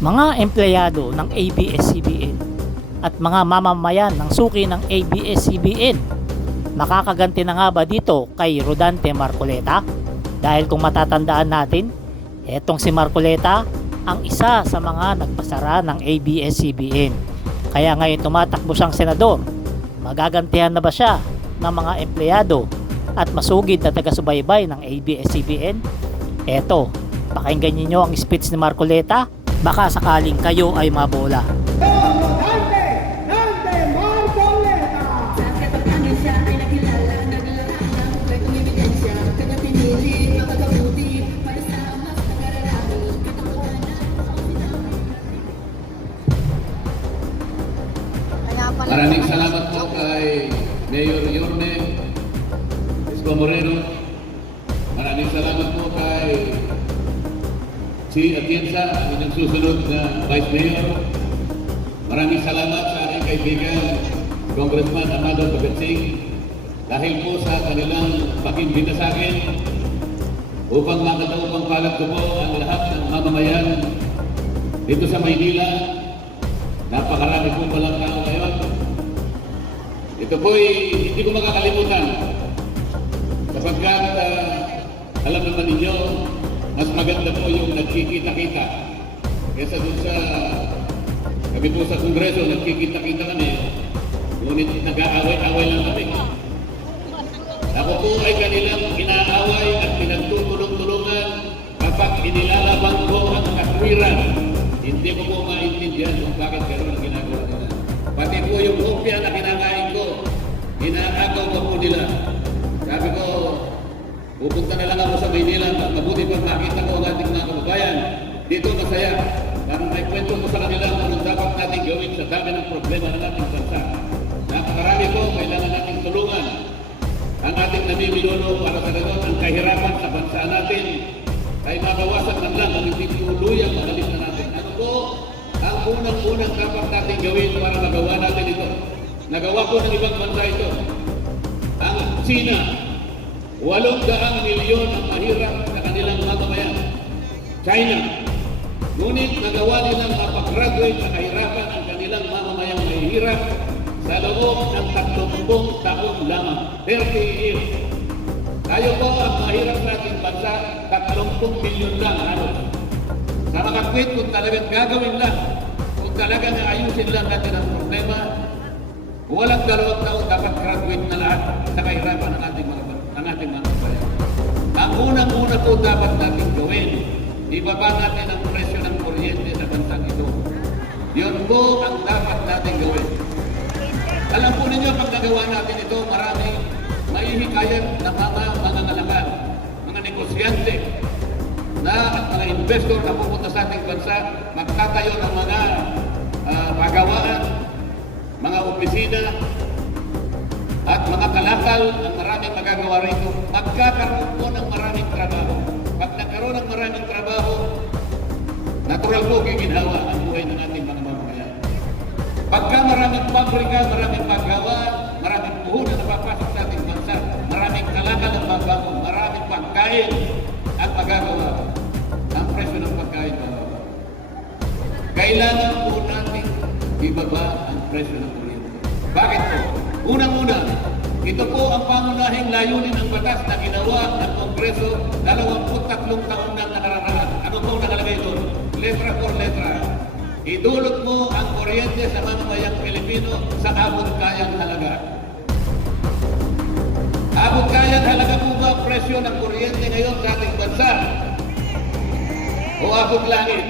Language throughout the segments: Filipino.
Mga empleyado ng ABS-CBN at mga mamamayan ng suki ng ABS-CBN, makakaganti na nga ba dito kay Rodante Marcoleta? Dahil kung matatandaan natin, etong si Marcoleta ang isa sa mga nagpasara ng ABS-CBN. Kaya ngayon tumatakbo siyang senador. Magagantihan na ba siya ng mga empleyado at masugid na taga-subaybay ng ABS-CBN? Eto, pakinggan niyo ang speech ni Marcoleta. Baka sakaling kayo ay mabola. Rodante Marcoleta! Sa kapatangin siya ay nakilala, naglalaan ng kwento ng ebidensya, kanya pinili, makakabuti, para sa mas nagararami, katotohanan ang sinabi. Maraming salamat po kay Mayor Yorme Isko Moreno. Maraming salamat po kay si Atienza, ang inyong susunod na Vice Mayor. Maraming salamat sa aking kaibigan, Congressman Amado Bagatsing, dahil po sa kanilang pakimbita sa akin upang makataupang palad ko po ang lahat ng mamamayan dito sa Maynila. Napakarami po palang tao ngayon. Ito po'y hindi ko makakalimutan sapagkat alam naman ninyo, mas maganda po yung nagkikita-kita kaysa dun sa kami po sa Kongreso, nagkikita-kita kami, ngunit nag-aaway-away lang kami. Ako po ay kanilang inaaway at pinagtutulong-tulungan kapag inilalaban ko ang katwiran. Hindi ko po maintindihan kung bakit gano'n ang ginagawa nila. Pati po yung kopya na kinakain ko, inaagaw ko po nila. Sabi ko, pupunta na lang ako sa Maynila, mabuti pag makita ko ang ating mga kababayan. Dito masaya. Parang may kwento ko sa kanila kung anong dapat natin gawin sa dami ng problema ng ating bansa. Napakarami po, kailangan natin tulungan ang ating namiminuno para sa ganun ang kahirapan sa bansa natin ay mabawasan man lang ang hindi tuluyang magalit na natin. Ano po ang unang-unang dapat natin gawin para magawa natin ito? Nagawa ko ng ibang bansa ito. Ang China, 800 milyon ang mahirap sa kanilang mamamayan. China, ngunit nagawa nilang mapag-graduate sa kahirapan ang kanilang mamamayang mahihirap sa loob ng 30 taon lamang, 30 years. Tayo po ang mahirap sa ating bansa, 30 milyon lang halos. Sa mga kwit, kung talagang gagawin lang, kung talagang ayusin lang natin ang problema, walang 2 taon dapat graduate na lahat sa kahirapan ng ating mga bayan. Ang unang-una po dapat natin gawin, ibaba natin ang presyo ng kuryente sa bansang ito. Yun po ang dapat natin gawin. Alam po ninyo, pag nagawa natin ito, maraming maihikayat na mga ngalakan, mga negosyante na at mga investor na pupunta sa ating bansa, magtatayo ng mga pagawaan, mga opisina, at mga kalakal ang maraming magagawa rito. Magkakaroon po ng maraming trabaho. Pag nagkaroon ng maraming trabaho, natural po giginhawa ang buhay ng ating mga mamamayan. Pagka maraming pabrika, maraming paggawa, maraming puhunan na papasok sa ating bansa, maraming kalakal ang magbago, maraming pagkain at magagawa, ang presyo ng pagkain bababa. Kailangan po natin ibaba ang presyo ng kuryente. Bakit po? Unang-una, ito po ang pangunahing layunin ng batas na ginawa ng Kongreso 23 taon na nakararaan. Ano po nakalagay doon? Letra por letra. Idulot mo ang kuryente sa mamamayang Pilipino sa abot-kayang halaga. Abot-kayang halaga po ba ang presyo ng kuryente ngayon sa ating bansa? O abot langit?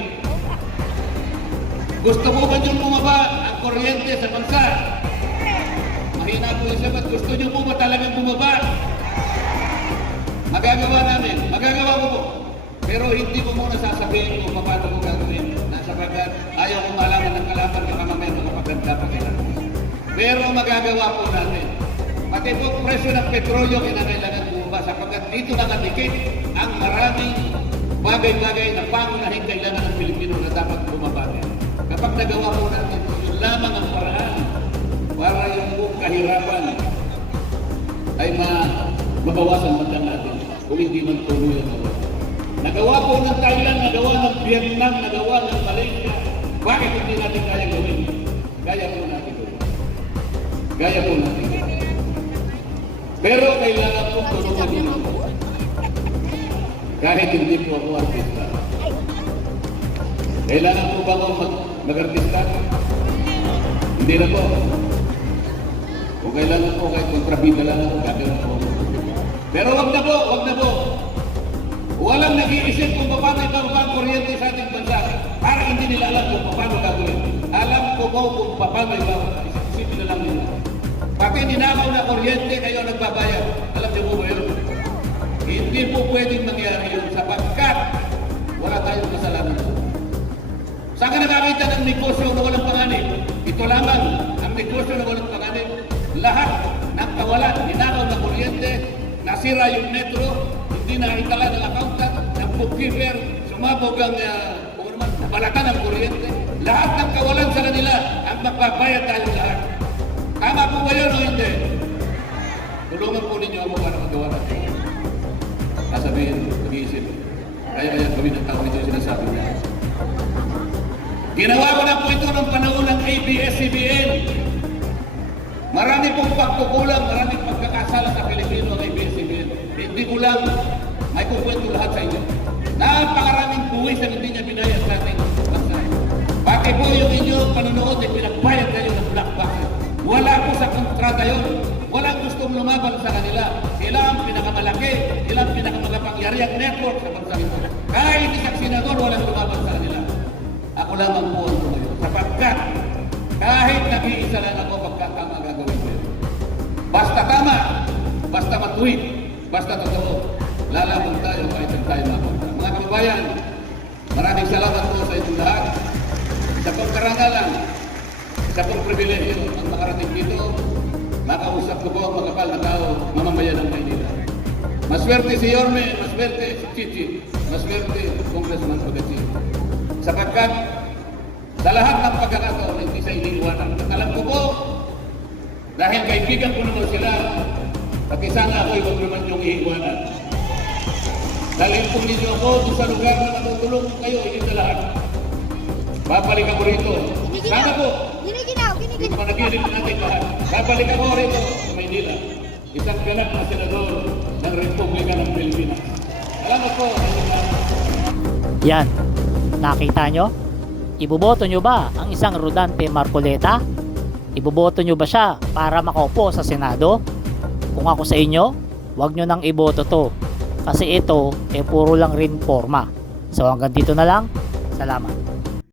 Gusto mo ba niyong bumaba ang kuryente sa bansa? Mahina po yung sabat. Gusto niyo po ba talagang bumaba? Magagawa namin. Magagawa ko po. Pero hindi ko muna sasabihin kung paano ko gagawin. Nasa bagat, ayaw ko malaman ng kalaban ka mamaya makapaganda pa sila. Pero magagawa po natin. Pati po presyo ng petrolyo kinakailangan bumaba sapagkat dito nakadikit ang maraming bagay-bagay na pangunahing kailangan ng Pilipino na dapat bumaba. Kapag nagawa po natin, yun lamang ang paraan para yung buong kahirapan ay mabawasan man lang natin kung hindi man tuloy ang mabawasan. Nagawa po ng Thailand, nagawa ng Vietnam, nagawa ng Malaysia, Bakit hindi natin kaya gawin? Kaya po natin gawin. Kaya po natin gawin. Pero kailangan po tulungan niyo. Kahit hindi po ako artista. Kailangan po ba akong mag-artista? Hindi na po. Kung kailangan po, kahit kontrabida lang ako, gagawin po. Pero wag na po, wag na po. Walang nag-iisip kung paano ibaba ang kuryente sa ating bansa para hindi nila alam kung paano gagawin. Alam ko po kung paano ibaba. Isipin na lang nila. Pati ninakaw na kuryente, kayo nagbabayad. Alam niyo po ba yun? Hindi po pwedeng mangyari yun sapagkat wala tayong kasalanan. Saan ka nakakita ng negosyo na walang panganib? Ito lamang ang negosyo na walang panganib. Lahat ng kawalan, ninakaw na kuryente, nasira yung metro, hindi nakitala ng accountant, ng bookkeeper, sumabog ang nabalatan ng kuryente. Lahat ng kawalan sa kanila, ang magbabayad tayo lahat. Tama po ba yun o hindi? Tulungan po ninyo ako para magawa natin. Sasabihin, mag-iisip. Kaya gawin ang tao nito yung sinasabi niya. Ginawa ko na po ito ng panahon ng ABS-CBN. Marami pong pagkukulang, maraming pagkakasala sa Pilipino ng ABS-CBN. Hindi ko lang may kukwento lahat sa inyo. Napakaraming buwis ang hindi niya binayad sa ating bansa. Pati po yung inyong panonood ay pinagbayad kayo ng black box. Wala po sa kontrata yun. Walang gustong lumaban sa kanila. Sila ang pinakamalaki, sila ang pinakamagapangyariang network sa bansa ito. Kahit isang senador, walang lumaban sa kanila. Ako lamang po ang tumayo. Sapagkat kahit nag-iisa lang ako pagkatama gagawin ko yun. Basta tama, basta matuwid, basta totoo, lalaban tayo kahit ang tayo mapunta. Mga kababayan, maraming salamat po sa inyong lahat. Sa pagkarangalan, sa pagpribilehyo ang makarating dito, makausap ko po ang makapal na tao, mamamayan ng Maynila. Maswerte si Yorme, maswerte si Chichi, maswerte Congressman Pagati. Sapagkat sa lahat ng pagkakataon, hindi sa iniiwanan. At alam ko po, dahil kaibigan ko naman sila, pati sana ako iwag naman yung iiwanan. Dahil kung ninyo ako doon sa lugar na matutulong kayo, hindi sa lahat. Babalik ako rito. Sana po, hindi ko managilig natin lahat. Babalik ako rito sa Maynila. Isang ganap na senador ng Republika ng Pilipinas. Salamat po. Yan, nakita nyo? Iboboto nyo ba ang isang Rodante Marcoleta? Iboboto nyo ba siya para makaupo sa Senado? Kung ako sa inyo, wag nyo nang iboto to. Kasi ito, puro lang rin forma. So hanggang dito na lang. Salamat.